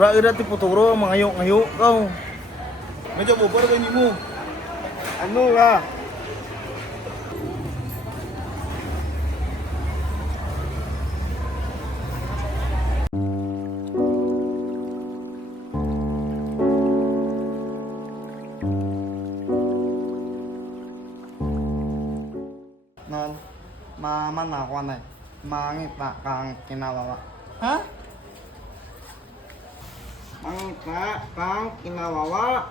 Ura-ura ti puturo, mangayo-ngayo kau. Medyo mo, para ganyan mo. Ano nga? Non, maman ako na eh. Mangita kang kinawawa. Ha? Mangita kang kinawawa.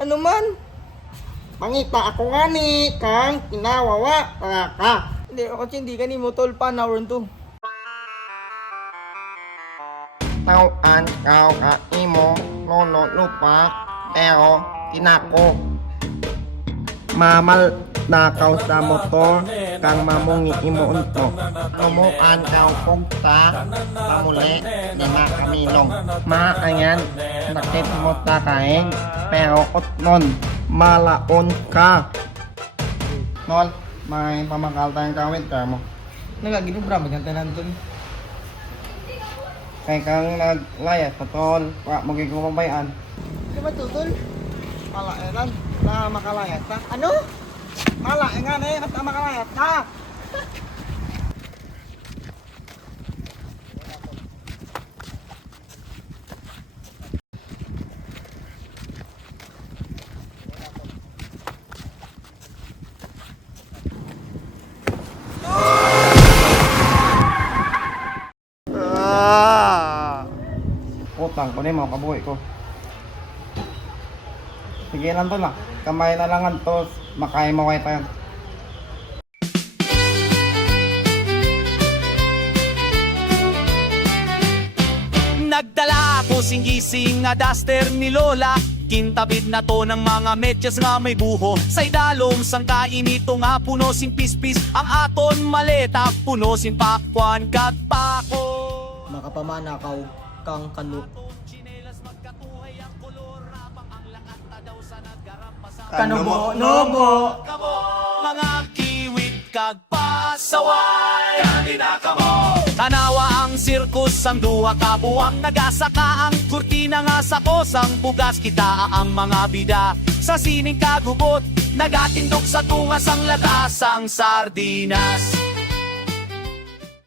Ano man? Mangita ako nga ni kang kinawawa. Para ka. Hindi, ako hindi ka ni mo tol pa na to. Tauan kau ka imo lolo lupa. Pero tinako. Mamal nakaw sa motor kang mamungi imo unto. Tumuan kau pugta pamuli lima kamilong. Maayan nakit mo takaing pero utnon malaon ka. Nol, may pamakal tayong kawit ka mo. Nagaginubra ba yung tanan tol? Kay kang naglayas sa tol, wa mo gigumabayan. Di ba tutol? Malaenan, na makalayas ta. Ano? Malaengan eh, at makalayas ta. Utang ko ni mo kabuhi ko. Sige lang to lang. Kamay na lang to. Makaya maway tayo. Nagdala ako sing-gising nga duster ni Lola. Kintabid na to ng mga medyas nga may buho. Sa idalom sang kainito nga puno sin pispis. Ang aton maleta puno sin pakwan kag pako. Makapamanakaw kang kanu. Kanubo, nubo. Mga kiwit kag pasaway kanina kamo. Tanawa ang sirkus ang duha ka buwang nagasaka ang kurtina nga sa kosang bugas kita ang mga bida sa sining kagubot nagatindok sa tungas ang latas ang sardinas.